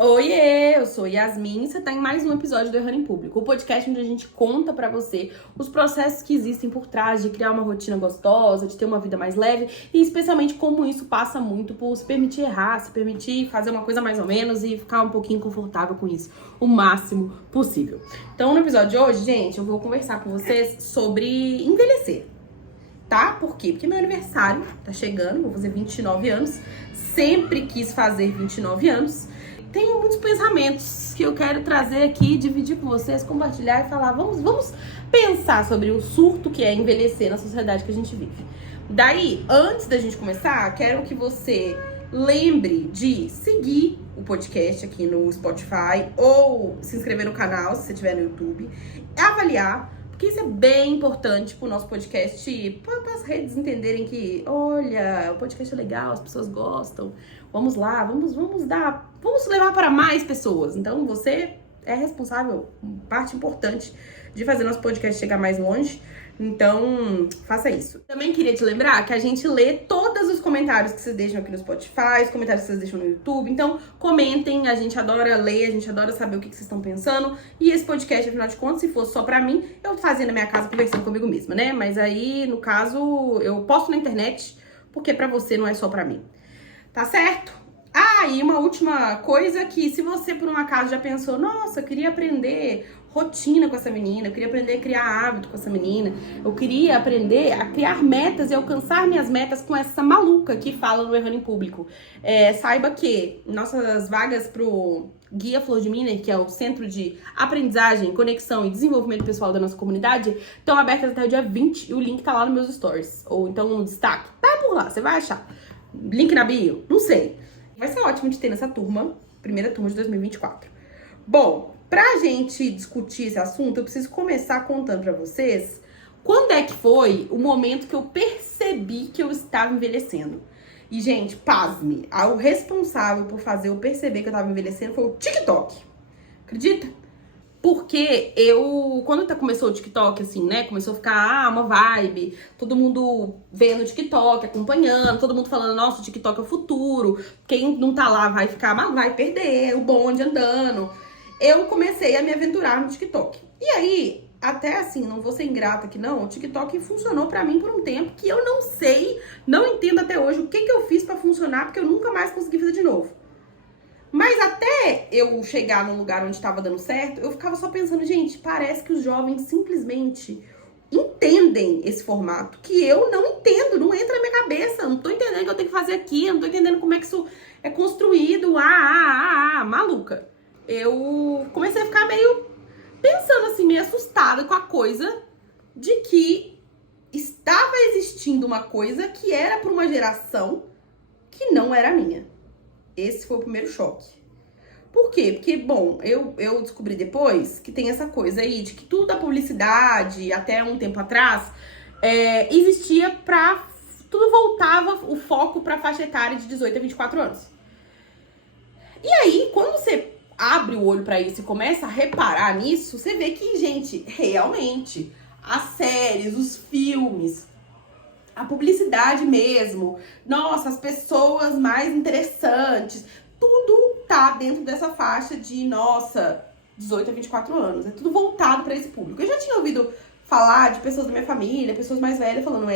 Oiê, eu sou Yasmin e você tá em mais um episódio do Errando em Público, o podcast onde a gente conta pra você os processos que existem por trás de criar uma rotina gostosa, de ter uma vida mais leve e especialmente como isso passa muito por se permitir errar, se permitir fazer uma coisa mais ou menos e ficar um pouquinho confortável com isso, o máximo possível. Então no episódio de hoje, gente, eu vou conversar com vocês sobre envelhecer, tá? Por quê? Porque meu aniversário tá chegando, vou fazer 29 anos, sempre quis fazer 29 anos. Tenho muitos pensamentos que eu quero trazer aqui, dividir com vocês, compartilhar e falar. Vamos pensar sobre o surto que é envelhecer na sociedade que a gente vive. Daí, antes da gente começar, quero que você lembre de seguir o podcast aqui no Spotify ou se inscrever no canal, se você estiver no YouTube, avaliar, porque isso é bem importante para o nosso podcast, para as redes entenderem que, olha, o podcast é legal, as pessoas gostam. Vamos lá, vamos levar para mais pessoas. Então, você é responsável, parte importante de fazer nosso podcast chegar mais longe. Então, faça isso. Também queria te lembrar que a gente lê todos os comentários que vocês deixam aqui no Spotify, os comentários que vocês deixam no YouTube. Então, comentem, a gente adora ler, a gente adora saber o que vocês estão pensando. E esse podcast, afinal de contas, se fosse só pra mim, eu fazia na minha casa conversando comigo mesma, né? Mas aí, no caso, eu posto na internet, porque pra você não é só pra mim. Tá certo? E uma última coisa que se você por um acaso já pensou, nossa, eu queria aprender rotina com essa menina, eu queria aprender a criar hábito com essa menina, eu queria aprender a criar metas e alcançar minhas metas com essa maluca que fala no Errando em Público. Saiba que nossas vagas pro Guia Flor de Miner, que é o Centro de Aprendizagem, Conexão e Desenvolvimento Pessoal da nossa comunidade, estão abertas até o dia 20 e o link tá lá nos meus stories, ou então no destaque, tá por lá, você vai achar. Link na bio? Não sei. Vai ser ótimo de ter nessa turma, primeira turma de 2024. Bom, pra gente discutir esse assunto, eu preciso começar contando pra vocês quando é que foi o momento que eu percebi que eu estava envelhecendo. E, gente, pasme, o responsável por fazer eu perceber que eu estava envelhecendo foi o TikTok. Acredita? Porque quando começou o TikTok, assim, né, começou a ficar uma vibe, todo mundo vendo o TikTok, acompanhando, todo mundo falando, nossa, o TikTok é o futuro, quem não tá lá vai perder o bonde andando. Eu comecei a me aventurar no TikTok. E aí, até assim, não vou ser ingrata aqui não, o TikTok funcionou pra mim por um tempo que eu não sei, não entendo até hoje o que eu fiz pra funcionar, porque eu nunca mais consegui fazer de novo. Mas até eu chegar num lugar onde estava dando certo, eu ficava só pensando, gente, parece que os jovens simplesmente entendem esse formato, que eu não entendo, não entra na minha cabeça, não tô entendendo o que eu tenho que fazer aqui, não tô entendendo como é que isso é construído, maluca. Eu comecei a ficar meio pensando assim, meio assustada com a coisa de que estava existindo uma coisa que era para uma geração que não era minha. Esse foi o primeiro choque. Por quê? Porque, bom, eu descobri depois que tem essa coisa aí de que tudo da publicidade, até um tempo atrás, existia pra... Tudo voltava o foco pra faixa etária de 18 a 24 anos. E aí, quando você abre o olho pra isso e começa a reparar nisso, você vê que, gente, realmente, as séries, os filmes... A publicidade mesmo, nossa, as pessoas mais interessantes, tudo tá dentro dessa faixa de, nossa, 18 a 24 anos. É tudo voltado pra esse público. Eu já tinha ouvido falar de pessoas da minha família, pessoas mais velhas falando,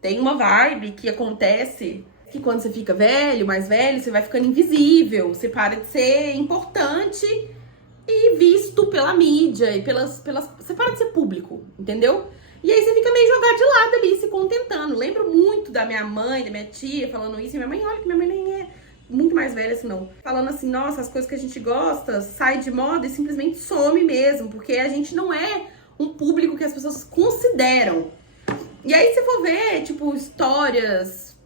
tem uma vibe que acontece que quando você fica velho, mais velho, você vai ficando invisível, você para de ser importante e visto pela mídia e você para de ser público, entendeu? E aí você fica meio jogado de lado ali, se contentando. Lembro muito da minha mãe, da minha tia falando isso. E minha mãe, olha que minha mãe nem é muito mais velha assim, não. Falando assim, nossa, as coisas que a gente gosta sai de moda e simplesmente some mesmo. Porque a gente não é um público que as pessoas consideram. E aí você for ver, tipo, histórias,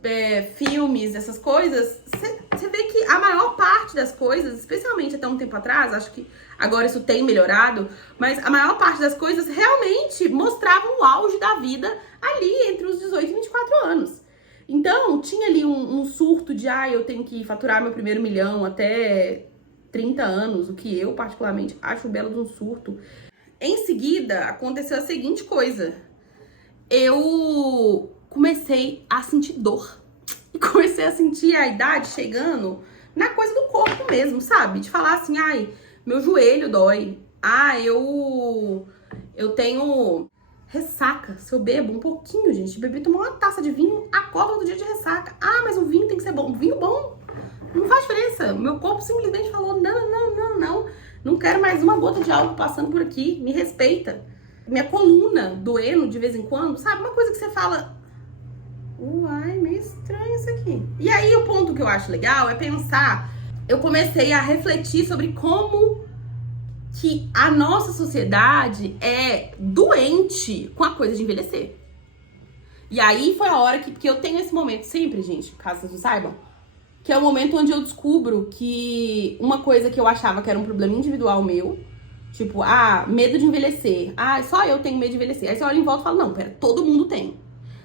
filmes, essas coisas, você vê que a maior parte das coisas, especialmente até um tempo atrás, acho que agora isso tem melhorado, mas a maior parte das coisas realmente mostravam o auge da vida ali entre os 18 e 24 anos. Então, tinha ali um surto de, eu tenho que faturar meu primeiro milhão até 30 anos, o que eu particularmente acho belo de um surto. Em seguida, aconteceu a seguinte coisa. Eu comecei a sentir dor. E comecei a sentir a idade chegando na coisa do corpo mesmo, sabe? De falar assim, ai, meu joelho dói. Ah, eu tenho ressaca. Se eu bebo um pouquinho, gente, bebi, tomar uma taça de vinho, acorda todo dia de ressaca. Ah, mas o vinho tem que ser bom. Vinho bom não faz diferença. Meu corpo simplesmente falou, não. Não quero mais uma gota de álcool passando por aqui. Me respeita. Minha coluna doendo de vez em quando, sabe? Uma coisa que você fala, uai, meio estranho isso aqui. E aí o ponto que eu acho legal é pensar, eu comecei a refletir sobre como que a nossa sociedade é doente com a coisa de envelhecer. E aí foi a hora que eu tenho esse momento sempre, gente, caso vocês não saibam, que é o momento onde eu descubro que uma coisa que eu achava que era um problema individual meu, tipo, medo de envelhecer. Só eu tenho medo de envelhecer. Aí você olha em volta e fala, não, pera, todo mundo tem.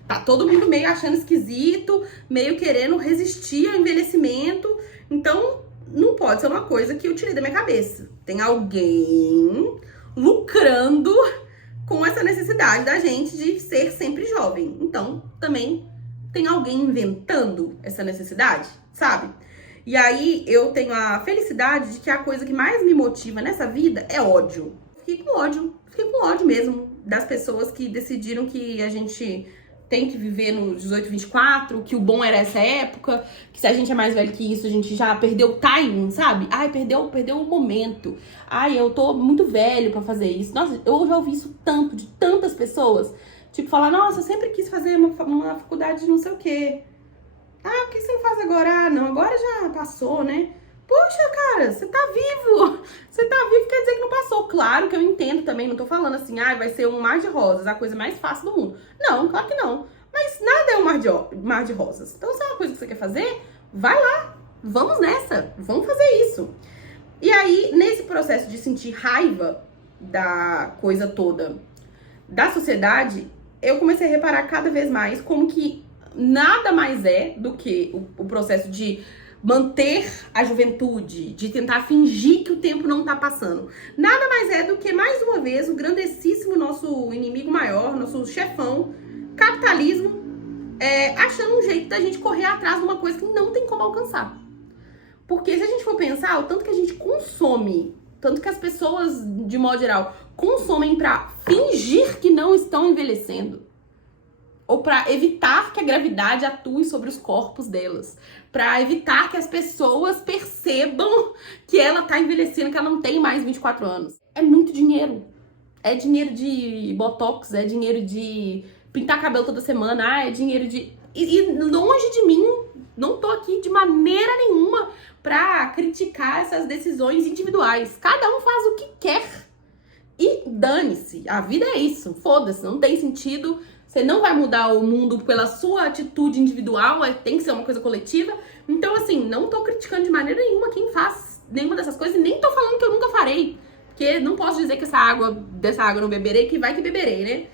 Tá todo mundo meio achando esquisito, meio querendo resistir ao envelhecimento. Então, não pode ser uma coisa que eu tirei da minha cabeça. Tem alguém lucrando com essa necessidade da gente de ser sempre jovem. Então, também tem alguém inventando essa necessidade, sabe? E aí, eu tenho a felicidade de que a coisa que mais me motiva nessa vida é ódio. Fiquei com ódio mesmo das pessoas que decidiram que a gente tem que viver no 18, 24, que o bom era essa época, que se a gente é mais velho que isso, a gente já perdeu o timing, sabe? Perdeu o momento. Eu tô muito velho pra fazer isso. Nossa, eu já ouvi isso tanto, de tantas pessoas. Tipo, falar, nossa, eu sempre quis fazer uma faculdade de não sei o quê. Por que você não faz agora? Não, agora já passou, né? Poxa, cara, você tá vivo. Você tá vivo quer dizer que não passou. Claro que eu entendo também, não tô falando assim, vai ser um mar de rosas, a coisa mais fácil do mundo. Não, claro que não. Mas nada é um mar de rosas. Então, se é uma coisa que você quer fazer, vai lá. Vamos nessa. Vamos fazer isso. E aí, nesse processo de sentir raiva da coisa toda da sociedade, eu comecei a reparar cada vez mais como que nada mais é do que o processo de manter a juventude, de tentar fingir que o tempo não tá passando. Nada mais é do que, mais uma vez, o grandessíssimo nosso inimigo maior, nosso chefão, capitalismo, achando um jeito da gente correr atrás de uma coisa que não tem como alcançar. Porque se a gente for pensar, o tanto que a gente consome, tanto que as pessoas, de modo geral, consomem pra fingir que não estão envelhecendo, ou para evitar que a gravidade atue sobre os corpos delas, para evitar que as pessoas percebam que ela tá envelhecendo, que ela não tem mais 24 anos. É muito dinheiro. É dinheiro de botox, é dinheiro de pintar cabelo toda semana, é dinheiro de... E longe de mim, não tô aqui de maneira nenhuma pra criticar essas decisões individuais. Cada um faz o que quer. E dane-se, a vida é isso, foda-se, não tem sentido. Você não vai mudar o mundo pela sua atitude individual, tem que ser uma coisa coletiva. Então, assim, não tô criticando de maneira nenhuma quem faz nenhuma dessas coisas, e nem tô falando que eu nunca farei. Porque não posso dizer que dessa água eu não beberei, que vai que beberei, né?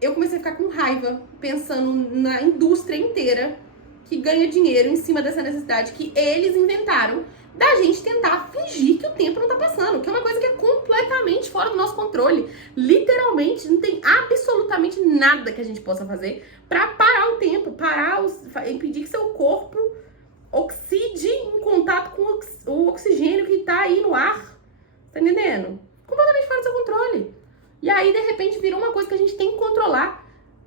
Eu comecei a ficar com raiva, pensando na indústria inteira que ganha dinheiro em cima dessa necessidade que eles inventaram da gente tentar fingir que o tempo não tá passando, que é uma coisa que é completamente fora do nosso controle. Literalmente, não tem absolutamente nada que a gente possa fazer pra parar o tempo, impedir que seu corpo oxide em contato com o oxigênio que tá aí no ar. Tá entendendo? Completamente fora do seu controle. E aí, de repente, virou uma coisa que a gente tem que controlar.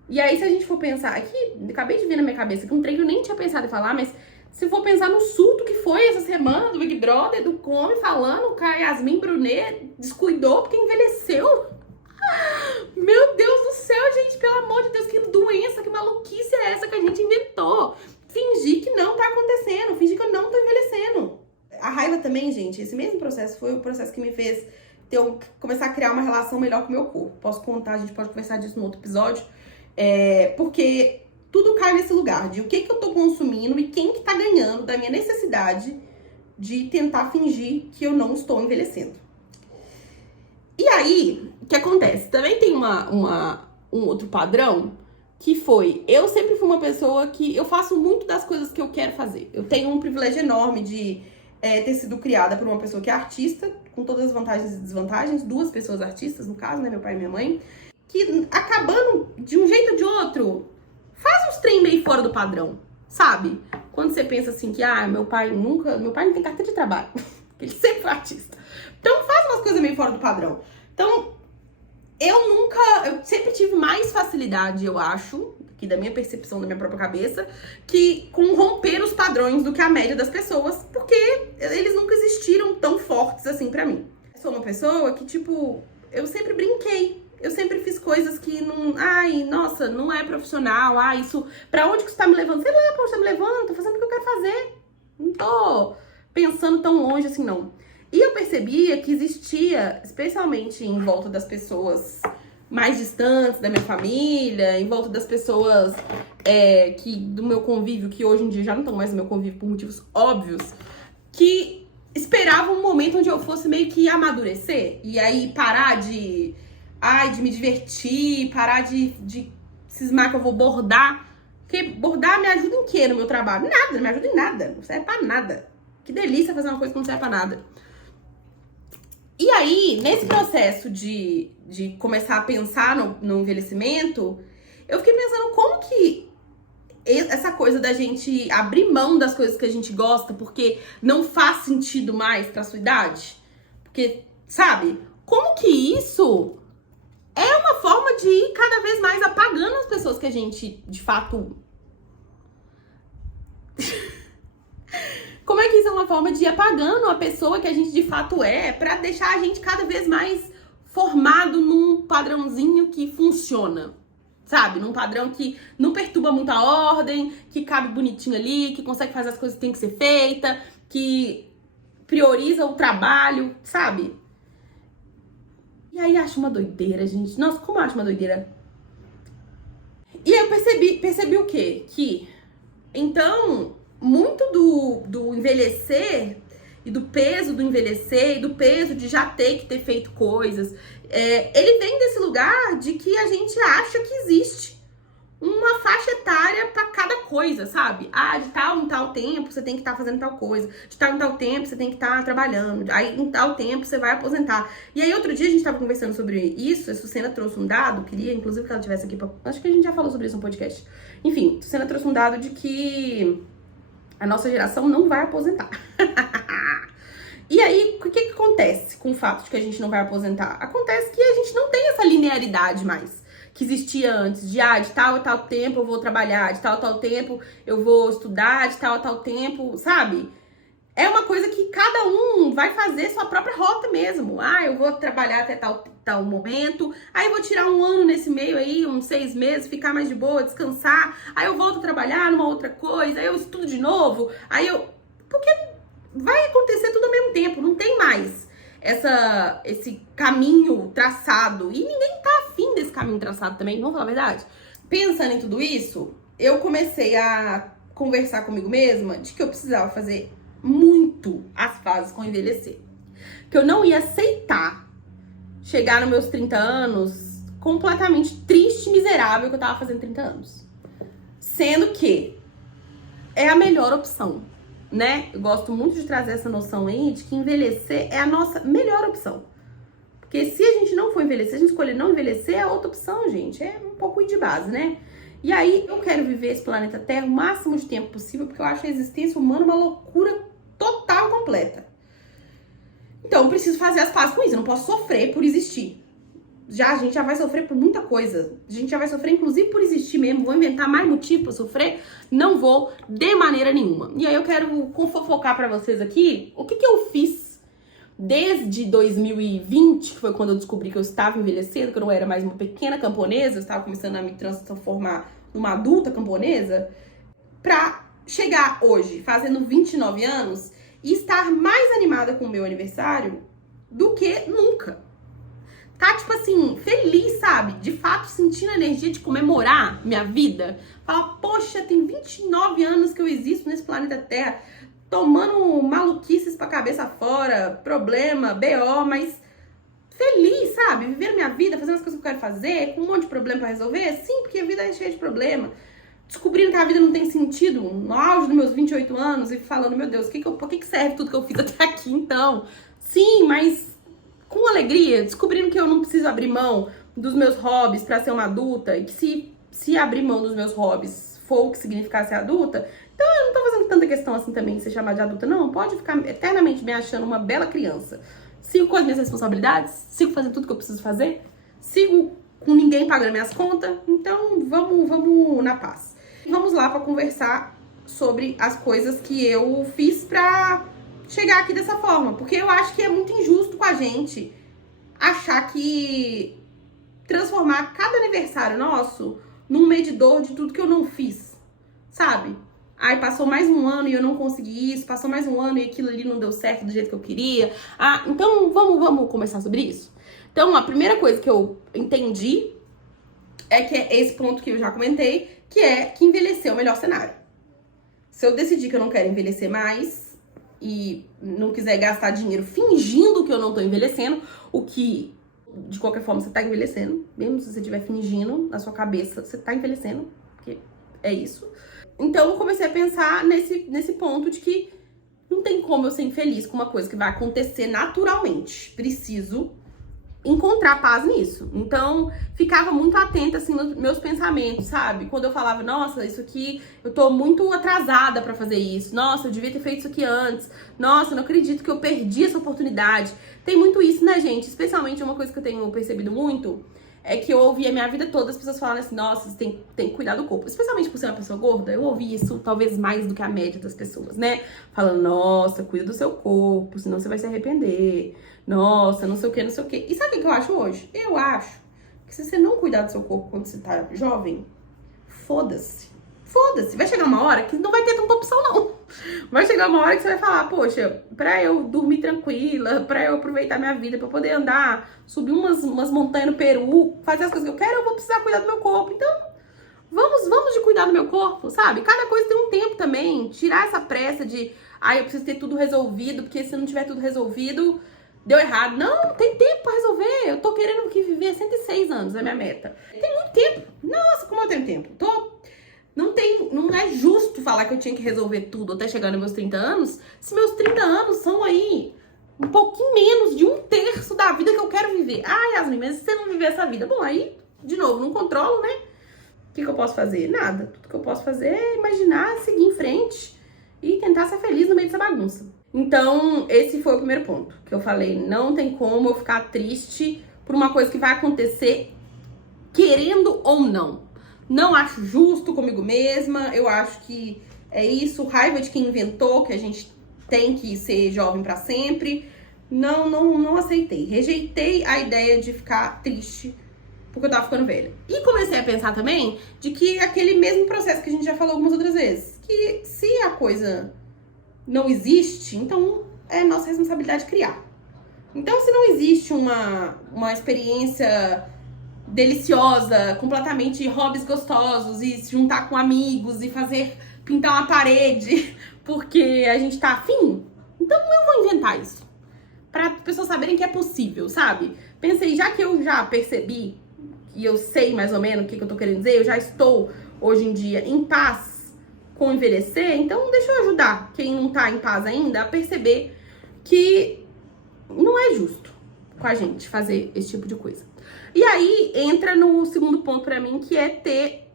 E aí, se a gente for pensar aqui, acabei de ver na minha cabeça que um trem que eu nem tinha pensado em falar, mas se for pensar no surto que foi essa semana do Big Brother, do Come falando que a Yasmin Brunet descuidou porque envelheceu. Meu Deus do céu, gente, pelo amor de Deus, que doença, que maluquice é essa que a gente inventou? Fingir que não tá acontecendo, fingir que eu não tô envelhecendo. A raiva também, gente, esse mesmo processo foi o processo que me fez eu começar a criar uma relação melhor com o meu corpo. Posso contar, a gente pode conversar disso no outro episódio, porque tudo cai nesse lugar de o que eu tô consumindo e quem que tá ganhando da minha necessidade de tentar fingir que eu não estou envelhecendo. E aí, o que acontece? Também tem um outro padrão, que foi, eu sempre fui uma pessoa que eu faço muito das coisas que eu quero fazer. Eu tenho um privilégio enorme de ter sido criada por uma pessoa que é artista, com todas as vantagens e desvantagens, duas pessoas artistas, no caso, né, meu pai e minha mãe, que acabando de um jeito ou de outro, faz uns trem meio fora do padrão, sabe? Quando você pensa assim que, meu pai não tem carteira de trabalho, Ele sempre foi artista. Então faz umas coisas meio fora do padrão. Então, eu sempre tive mais facilidade, eu acho, aqui da minha percepção, da minha própria cabeça, que com romper os padrões do que a média das pessoas, porque eles nunca existiram tão fortes assim pra mim. Eu sou uma pessoa que, tipo, eu sempre brinquei. Eu sempre fiz coisas que não... Ai, nossa, não é profissional. Ah, isso... Pra onde que você tá me levando? Sei lá pra onde você tá me levando. Tô fazendo o que eu quero fazer. Não tô pensando tão longe assim, não. E eu percebia que existia, especialmente em volta das pessoas mais distantes da minha família, em volta das pessoas do meu convívio, que hoje em dia já não estão mais no meu convívio por motivos óbvios, que esperavam um momento onde eu fosse meio que amadurecer. E aí parar de me divertir, parar de cismar que eu vou bordar. Porque bordar me ajuda em quê no meu trabalho? Nada, não me ajuda em nada. Não serve pra nada. Que delícia fazer uma coisa que não serve pra nada. E aí, nesse processo de começar a pensar no envelhecimento, eu fiquei pensando como que essa coisa da gente abrir mão das coisas que a gente gosta porque não faz sentido mais pra sua idade. Porque, sabe, como que isso é uma forma de ir cada vez mais apagando as pessoas que a gente, de fato... Como é que isso é uma forma de ir apagando a pessoa que a gente de fato é, pra deixar a gente cada vez mais formado num padrãozinho que funciona, sabe? Num padrão que não perturba muito a ordem, que cabe bonitinho ali, que consegue fazer as coisas que tem que ser feita, que prioriza o trabalho, sabe? E aí acho uma doideira, gente. Nossa, como eu acho uma doideira. E aí eu percebi o quê? Que, então, muito do envelhecer e do peso do envelhecer e do peso de já ter feito coisas, ele vem desse lugar de que a gente acha que existe uma faixa etária pra cada coisa, sabe? Ah, de tal em tal tempo você tem que estar fazendo tal coisa. De tal em tal tempo você tem que estar trabalhando. Aí em tal tempo você vai aposentar. E aí outro dia a gente tava conversando sobre isso. A Sucena trouxe um dado, queria inclusive que ela tivesse aqui pra... Acho que a gente já falou sobre isso no podcast. Enfim, a Sucena trouxe um dado de que a nossa geração não vai aposentar. E aí, o que acontece com o fato de que a gente não vai aposentar? Acontece que a gente não tem essa linearidade mais que existia antes, de tal a tal tempo eu vou trabalhar, de tal a tal tempo eu vou estudar, de tal a tal tempo, sabe? É uma coisa que cada um vai fazer sua própria rota mesmo. Ah, eu vou trabalhar até tal momento, aí eu vou tirar um ano nesse meio aí, uns 6 meses, ficar mais de boa, descansar, aí eu volto a trabalhar numa outra coisa, aí eu estudo de novo, porque vai acontecer tudo ao mesmo tempo, não tem mais esse caminho traçado. E ninguém tá afim desse caminho traçado também, vamos falar a verdade? Pensando em tudo isso, eu comecei a conversar comigo mesma de que eu precisava fazer muito as fases com envelhecer. Que eu não ia aceitar chegar nos meus 30 anos completamente triste e miserável que eu tava fazendo 30 anos. Sendo que é a melhor opção, né? Eu gosto muito de trazer essa noção aí de que envelhecer é a nossa melhor opção. Porque se a gente não for envelhecer, se a gente escolher não envelhecer, é outra opção, gente. É um pouco de base, né? E aí, eu quero viver esse planeta Terra o máximo de tempo possível, porque eu acho a existência humana uma loucura total, completa. Então, eu preciso fazer as pazes com isso. Eu não posso sofrer por existir. A gente já vai sofrer por muita coisa. A gente já vai sofrer, inclusive, por existir mesmo. Vou inventar mais motivo pra sofrer? Não vou, de maneira nenhuma. E aí, eu quero fofocar pra vocês aqui o que eu fiz desde 2020, que foi quando eu descobri que eu estava envelhecendo, que eu não era mais uma pequena camponesa, eu estava começando a me transformar numa adulta camponesa, pra chegar hoje, fazendo 29 anos, e estar mais animada com o meu aniversário do que nunca. Tá, tipo assim, feliz, sabe? De fato, sentindo a energia de comemorar minha vida. Falar, poxa, tem 29 anos que eu existo nesse planeta Terra, tomando maluquices pra cabeça fora, problema, BO, mas feliz, sabe? Vivendo minha vida, fazendo as coisas que eu quero fazer, com um monte de problema pra resolver. Sim, porque a vida é cheia de problema. Descobrindo que a vida não tem sentido, no auge dos meus 28 anos, e falando, meu Deus, por que serve tudo que eu fiz até aqui, então? Sim, mas com alegria, descobrindo que eu não preciso abrir mão dos meus hobbies pra ser uma adulta, e que se abrir mão dos meus hobbies for o que significar ser adulta, então eu não tô fazendo fazem tanta questão assim também de ser chamada de adulta, não. Pode ficar eternamente me achando uma bela criança. Sigo com as minhas responsabilidades, sigo fazendo tudo que eu preciso fazer, sigo com ninguém pagando minhas contas, então vamos na paz. Vamos lá para conversar sobre as coisas que eu fiz pra chegar aqui dessa forma, porque eu acho que é muito injusto com a gente achar que transformar cada aniversário nosso num medidor de tudo que eu não fiz, sabe? Ai, passou mais um ano e eu não consegui isso, passou mais um ano e aquilo ali não deu certo do jeito que eu queria. Ah, então vamos conversar sobre isso? Então, a primeira coisa que eu entendi é que é esse ponto que eu já comentei, que é que envelhecer é o melhor cenário. Se eu decidir que eu não quero envelhecer mais e não quiser gastar dinheiro fingindo que eu não tô envelhecendo, o que, de qualquer forma, você tá envelhecendo, mesmo se você estiver fingindo na sua cabeça, você tá envelhecendo, porque é isso. Então, eu comecei a pensar nesse ponto de que não tem como eu ser infeliz com uma coisa que vai acontecer naturalmente. Preciso encontrar paz nisso. Então, ficava muito atenta, assim, nos meus pensamentos, sabe? Quando eu falava, nossa, isso aqui, eu tô muito atrasada pra fazer isso. Nossa, eu devia ter feito isso aqui antes. Nossa, eu não acredito que eu perdi essa oportunidade. Tem muito isso, né, gente? Especialmente uma coisa que eu tenho percebido muito é que eu ouvi a minha vida toda as pessoas falando assim, nossa, você tem que cuidar do corpo. Especialmente por ser uma pessoa gorda, eu ouvi isso talvez mais do que a média das pessoas, né? Falando, nossa, cuida do seu corpo, senão você vai se arrepender. Nossa, não sei o que, não sei o que. E sabe o que eu acho hoje? Eu acho que se você não cuidar do seu corpo quando você tá jovem, foda-se. Foda-se. Vai chegar uma hora que não vai ter tanta opção, não. Vai chegar uma hora que você vai falar, poxa, pra eu dormir tranquila, pra eu aproveitar minha vida, pra eu poder andar, subir umas montanhas no Peru, fazer as coisas que eu quero, eu vou precisar cuidar do meu corpo. Então, vamos de cuidar do meu corpo, sabe? Cada coisa tem um tempo também. Tirar essa pressa de, eu preciso ter tudo resolvido, porque se não tiver tudo resolvido, deu errado. Não, tem tempo pra resolver. Eu tô querendo viver 106 anos, é minha meta. Tem muito tempo. Nossa, como eu tenho tempo? Não é justo falar que eu tinha que resolver tudo até chegar nos meus 30 anos, se meus 30 anos são aí um pouquinho menos de 1/3 da vida que eu quero viver. Yasmin, mas se você não viver essa vida? Bom, aí, de novo, não controlo, né? O que eu posso fazer? Nada. Tudo que eu posso fazer é imaginar, seguir em frente e tentar ser feliz no meio dessa bagunça. Então, esse foi o primeiro ponto que eu falei. Não tem como eu ficar triste por uma coisa que vai acontecer querendo ou não. Não acho justo comigo mesma. Eu acho que é isso. Raiva de quem inventou que a gente tem que ser jovem pra sempre. Não aceitei. Rejeitei a ideia de ficar triste porque eu tava ficando velha. E comecei a pensar também de que aquele mesmo processo que a gente já falou algumas outras vezes. Que se a coisa não existe, então é nossa responsabilidade criar. Então, se não existe uma experiência deliciosa, completamente hobbies gostosos, e se juntar com amigos e pintar uma parede porque a gente tá afim, então eu vou inventar isso. Para as pessoas saberem que é possível, sabe? Pensei, já que eu já percebi e eu sei mais ou menos o que eu tô querendo dizer, eu já estou hoje em dia em paz com envelhecer, então deixa eu ajudar quem não tá em paz ainda a perceber que não é justo com a gente fazer esse tipo de coisa. E aí entra no segundo ponto pra mim, que é ter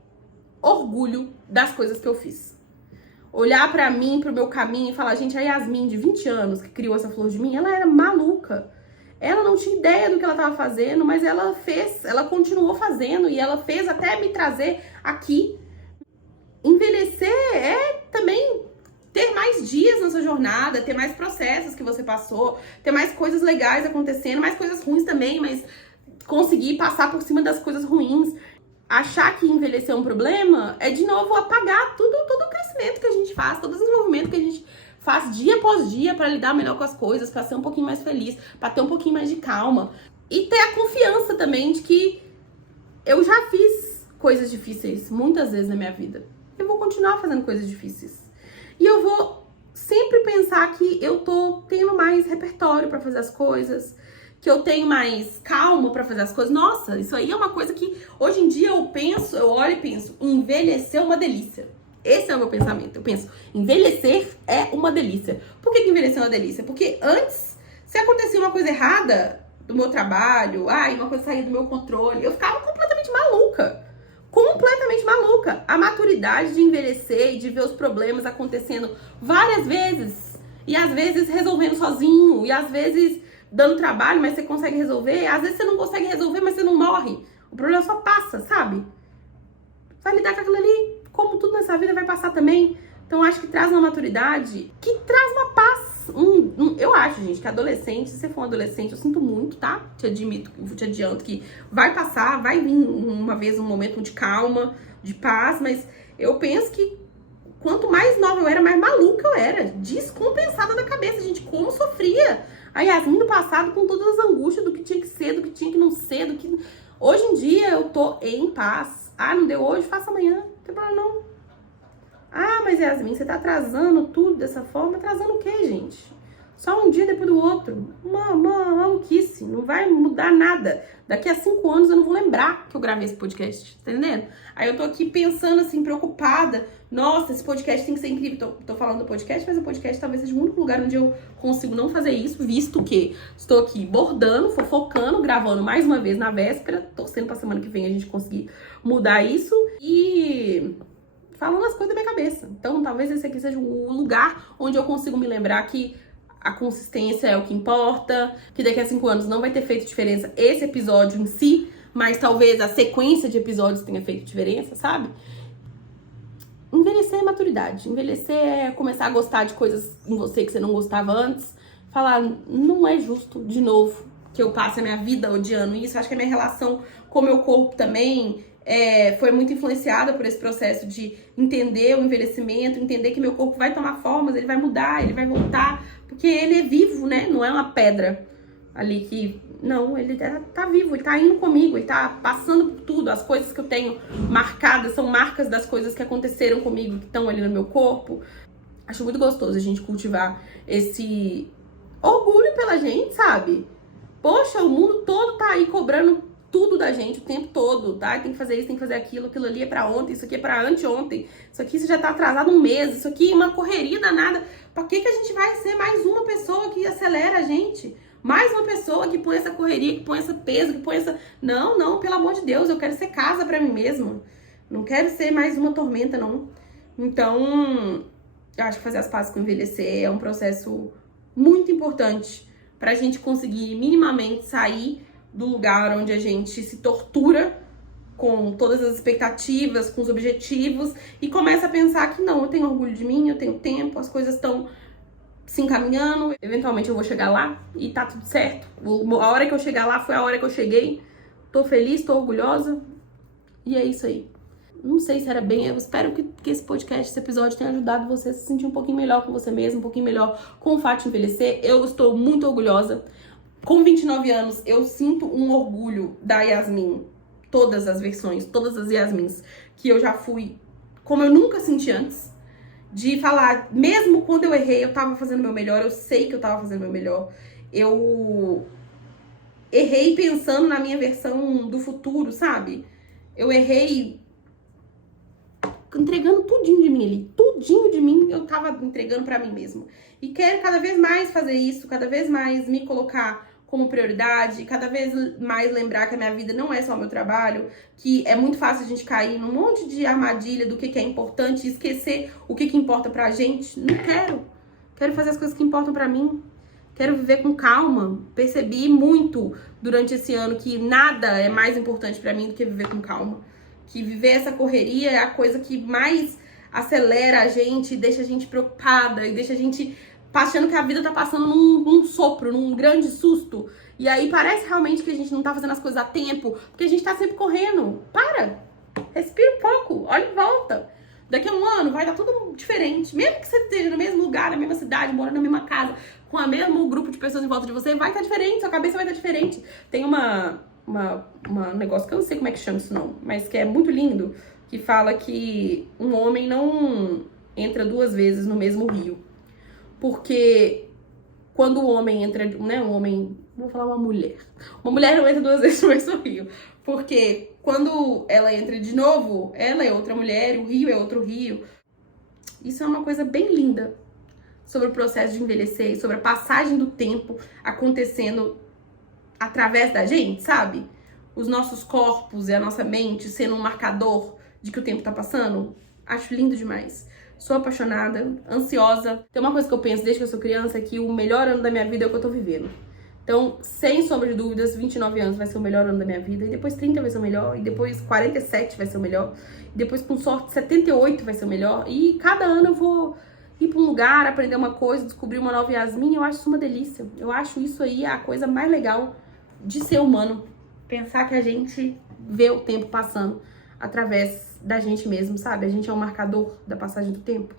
orgulho das coisas que eu fiz. Olhar pra mim, pro meu caminho e falar, gente, a Yasmin de 20 anos que criou essa flor de mim, ela era maluca. Ela não tinha ideia do que ela tava fazendo, mas ela continuou fazendo e ela fez até me trazer aqui. Envelhecer é também ter mais dias na sua jornada, ter mais processos que você passou, ter mais coisas legais acontecendo, mais coisas ruins também, mas conseguir passar por cima das coisas ruins. Achar que envelhecer é um problema é, de novo, apagar todo o crescimento que a gente faz, todo o desenvolvimento que a gente faz dia após dia pra lidar melhor com as coisas, pra ser um pouquinho mais feliz, pra ter um pouquinho mais de calma. E ter a confiança também de que eu já fiz coisas difíceis muitas vezes na minha vida. Eu vou continuar fazendo coisas difíceis. E eu vou sempre pensar que eu tô tendo mais repertório pra fazer as coisas, que eu tenho mais calma pra fazer as coisas. Nossa, isso aí é uma coisa que hoje em dia eu olho e penso, envelhecer é uma delícia. Esse é o meu pensamento. Eu penso, envelhecer é uma delícia. Por que envelhecer é uma delícia? Porque antes, se acontecia uma coisa errada do meu trabalho, uma coisa saía do meu controle, eu ficava completamente maluca. completamente maluca. A maturidade de envelhecer e de ver os problemas acontecendo várias vezes. E às vezes resolvendo sozinho. E às vezes dando trabalho, mas você consegue resolver. Às vezes você não consegue resolver, mas você não morre. O problema só passa, sabe? Vai lidar com aquilo ali. Como tudo nessa vida vai passar também. Então acho que traz uma maturidade que traz uma paz. Eu acho, gente, que adolescente, se você for um adolescente, eu sinto muito, tá? Te adianto que vai passar, vai vir uma vez um momento de calma, de paz, mas eu penso que quanto mais nova eu era, mais maluca eu era. Descompensada da cabeça, gente, como sofria. A Yasmin do passado com todas as angústias do que tinha que ser, do que tinha que não ser, do que... Hoje em dia eu tô em paz. Ah, não deu hoje, faça amanhã. Não tem problema não. Ah, mas Yasmin, você tá atrasando tudo dessa forma? Atrasando o quê, gente? Só um dia depois do outro. Uma maluquice. Não vai mudar nada. Daqui a 5 anos eu não vou lembrar que eu gravei esse podcast. Tá entendendo? Aí eu tô aqui pensando assim, preocupada. Nossa, esse podcast tem que ser incrível. Tô falando do podcast, mas o podcast talvez seja o único lugar onde eu consigo não fazer isso, visto que estou aqui bordando, fofocando, gravando mais uma vez na véspera, torcendo pra semana que vem a gente conseguir mudar isso e falando as coisas da minha cabeça. Então, talvez esse aqui seja um lugar onde eu consigo me lembrar que a consistência é o que importa, que daqui a 5 anos não vai ter feito diferença esse episódio em si, mas talvez a sequência de episódios tenha feito diferença, sabe? Envelhecer é maturidade. Envelhecer é começar a gostar de coisas em você que você não gostava antes. Falar, não é justo, de novo, que eu passe a minha vida odiando isso. Acho que a minha relação com o meu corpo também foi muito influenciada por esse processo de entender o envelhecimento, entender que meu corpo vai tomar formas, ele vai mudar, ele vai voltar, porque ele é vivo, né? Não é uma pedra ali que... Não, ele tá vivo, ele tá indo comigo, ele tá passando por tudo. As coisas que eu tenho marcadas são marcas das coisas que aconteceram comigo, que estão ali no meu corpo. Acho muito gostoso a gente cultivar esse orgulho pela gente, sabe? Poxa, o mundo todo tá aí cobrando tudo da gente o tempo todo, tá? Tem que fazer isso, tem que fazer aquilo, aquilo ali é pra ontem, isso aqui é pra anteontem, isso aqui você já tá atrasado um mês, isso aqui é uma correria danada. Pra que a gente vai ser mais uma pessoa que acelera a gente? Mais uma pessoa que põe essa correria, que põe esse peso, que põe essa... Não, pelo amor de Deus, eu quero ser casa pra mim mesma. Não quero ser mais uma tormenta, não. Então, eu acho que fazer as pazes com envelhecer é um processo muito importante pra gente conseguir minimamente sair do lugar onde a gente se tortura com todas as expectativas, com os objetivos, e começa a pensar que não, eu tenho orgulho de mim, eu tenho tempo, as coisas estão se encaminhando, eventualmente eu vou chegar lá e tá tudo certo. A hora que eu chegar lá foi a hora que eu cheguei, tô feliz, tô orgulhosa, e é isso aí. Não sei se era bem, eu espero que esse podcast, esse episódio tenha ajudado você a se sentir um pouquinho melhor com você mesmo, um pouquinho melhor com o fato de envelhecer. Eu estou muito orgulhosa. Com 29 anos, eu sinto um orgulho da Yasmin, todas as versões, todas as Yasmins que eu já fui, como eu nunca senti antes, de falar, mesmo quando eu errei, eu tava fazendo o meu melhor, eu sei que eu tava fazendo o meu melhor, eu errei pensando na minha versão do futuro, sabe? Eu errei entregando tudinho de mim ali, tudinho de mim eu tava entregando pra mim mesma. E quero cada vez mais fazer isso, cada vez mais me colocar como prioridade, cada vez mais lembrar que a minha vida não é só o meu trabalho, que é muito fácil a gente cair num monte de armadilha do que é importante e esquecer o que importa pra gente. Não quero. Quero fazer as coisas que importam pra mim. Quero viver com calma. Percebi muito durante esse ano que nada é mais importante pra mim do que viver com calma. Que viver essa correria é a coisa que mais acelera a gente, deixa a gente preocupada e deixa a gente achando que a vida tá passando num sopro, num grande susto. E aí parece realmente que a gente não tá fazendo as coisas a tempo, porque a gente tá sempre correndo. Para! Respira um pouco, olha em volta. Daqui a um ano vai dar tudo diferente. Mesmo que você esteja no mesmo lugar, na mesma cidade, morando na mesma casa, com o mesmo grupo de pessoas em volta de você, vai estar diferente, sua cabeça vai estar diferente. Tem um negócio que eu não sei como é que chama isso não, mas que é muito lindo, que fala que um homem não entra 2 vezes no mesmo rio. Porque quando o homem entra, né, um homem, vou falar uma mulher não entra 2 vezes no mesmo rio. Porque quando ela entra de novo, ela é outra mulher, o rio é outro rio. Isso é uma coisa bem linda sobre o processo de envelhecer, sobre a passagem do tempo acontecendo através da gente, sabe? os nossos corpos e a nossa mente sendo um marcador de que o tempo tá passando. Acho lindo demais. Sou apaixonada, ansiosa. Tem uma coisa que eu penso desde que eu sou criança, é que o melhor ano da minha vida é o que eu tô vivendo. Então, sem sombra de dúvidas, 29 anos vai ser o melhor ano da minha vida, e depois 30 vai ser o melhor, e depois 47 vai ser o melhor, e depois, com sorte, 78 vai ser o melhor, e cada ano eu vou ir pra um lugar, aprender uma coisa, descobrir uma nova Yasmin. Eu acho isso uma delícia. Eu acho isso aí a coisa mais legal de ser humano. Pensar que a gente vê o tempo passando através da gente mesmo, sabe? A gente é um marcador da passagem do tempo.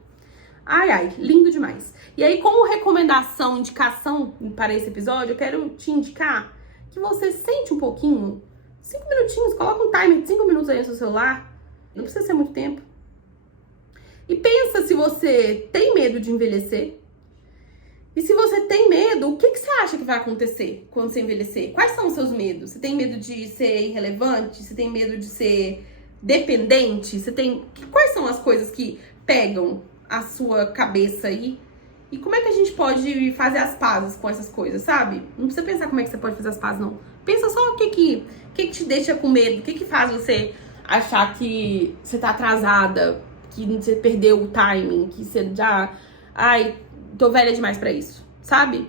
Ai, ai, lindo demais. E aí, como recomendação, indicação para esse episódio, eu quero te indicar que você sente um pouquinho, 5 minutinhos, coloca um timer de 5 minutos aí no seu celular, não precisa ser muito tempo. E pensa se você tem medo de envelhecer. E se você tem medo, o que você acha que vai acontecer quando você envelhecer? Quais são os seus medos? Você tem medo de ser irrelevante? Você tem medo de ser dependente? Quais são as coisas que pegam a sua cabeça aí? E como é que a gente pode fazer as pazes com essas coisas, sabe? Não precisa pensar como é que você pode fazer as pazes, não. Pensa só o que te deixa com medo, o que faz você achar que você tá atrasada, que você perdeu o timing, que você já... Ai, tô velha demais pra isso, sabe?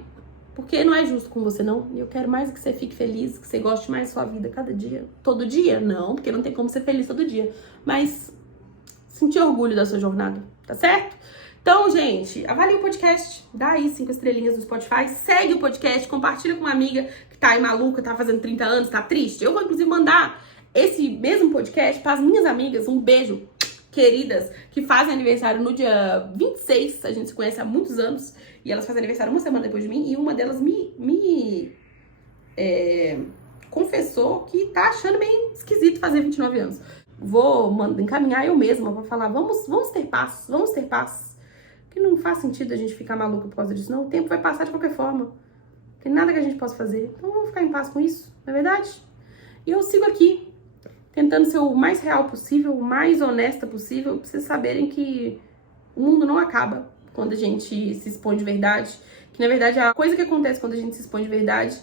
Porque não é justo com você, não. E eu quero mais que você fique feliz, que você goste mais da sua vida cada dia. Todo dia? Não, porque não tem como ser feliz todo dia. Mas sentir orgulho da sua jornada, tá certo? Então, gente, avalie o podcast, dá aí 5 estrelinhas no Spotify, segue o podcast, compartilha com uma amiga que tá aí maluca, tá fazendo 30 anos, tá triste. Eu vou, inclusive, mandar esse mesmo podcast para as minhas amigas. Um beijo, queridas, que fazem aniversário no dia 26. A gente se conhece há muitos anos e elas fazem aniversário uma semana depois de mim. E uma delas me confessou que tá achando meio esquisito fazer 29 anos. Vou encaminhar eu mesma, vou falar, vamos ter paz, vamos ter paz. Porque não faz sentido a gente ficar maluca por causa disso, não. O tempo vai passar de qualquer forma. Não tem nada que a gente possa fazer. Então vamos ficar em paz com isso, não é verdade? E eu sigo aqui, tentando ser o mais real possível, o mais honesta possível, pra vocês saberem que o mundo não acaba quando a gente se expõe de verdade. Que, na verdade, a coisa que acontece quando a gente se expõe de verdade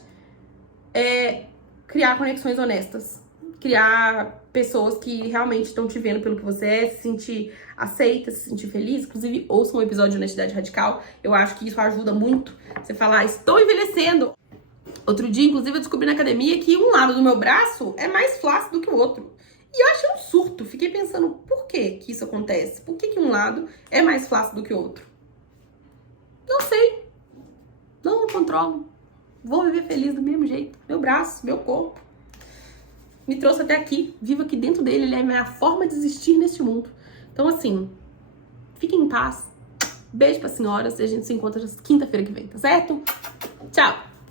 é criar conexões honestas. Criar pessoas que realmente estão te vendo pelo que você é, se sentir aceita, se sentir feliz. Inclusive, ouça um episódio de Honestidade Radical. Eu acho que isso ajuda muito. Você falar, estou envelhecendo. Outro dia, inclusive, eu descobri na academia que um lado do meu braço é mais flácido do que o outro. E eu achei um surto. Fiquei pensando, por que isso acontece? Por que um lado é mais flácido do que o outro? Não sei. Não controlo. Vou viver feliz do mesmo jeito. Meu braço, meu corpo me trouxe até aqui, vivo aqui dentro dele, ele é a minha forma de existir neste mundo. Então, assim, fiquem em paz. Beijo para senhoras e a gente se encontra quinta-feira que vem, tá certo? Tchau!